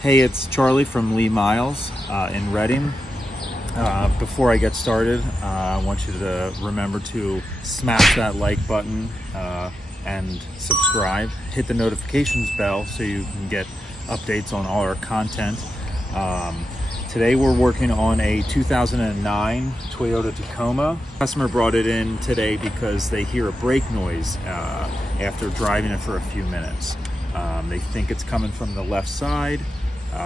Hey, it's Charlie from Myles in Reading. Before I get started, I want you to remember to smash that like button and subscribe. Hit the notifications bell so you can get updates on all our content. Today we're working on a 2009 Toyota Tacoma. The customer brought it in today because they hear a brake noise after driving it for a few minutes. They think it's coming from the left side.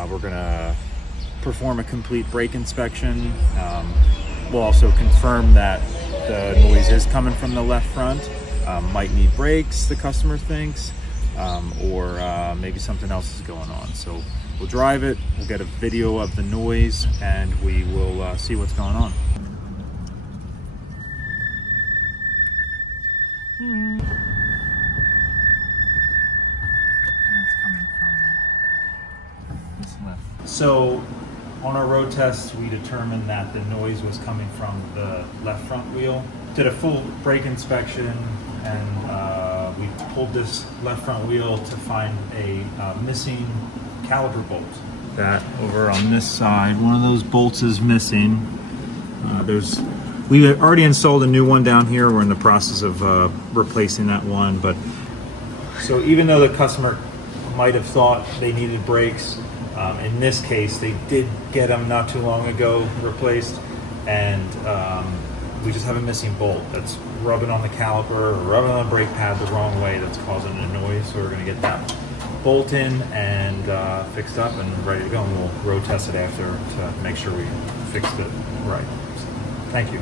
We're gonna perform a complete brake inspection. We'll also confirm that the noise is coming from the left front. Might need brakes, the customer thinks, or maybe something else is going on. So we'll drive it, we'll get a video of the noise, and we will see what's going on. That's coming from this left. So on our road test, we determined that the noise was coming from the left front wheel. Did a full brake inspection, and we pulled this left front wheel to find a missing caliper bolt. That over on this side, one of those bolts is missing. We already installed a new one down here. We're in the process of replacing that one. But so even though the customer might have thought they needed brakes, in this case, they did get them not too long ago replaced, and we just have a missing bolt that's rubbing on the caliper or rubbing on the brake pad the wrong way that's causing a noise. So we're going to get that bolt in and fixed up and ready to go, and we'll road test it after to make sure we fixed it right. So, thank you.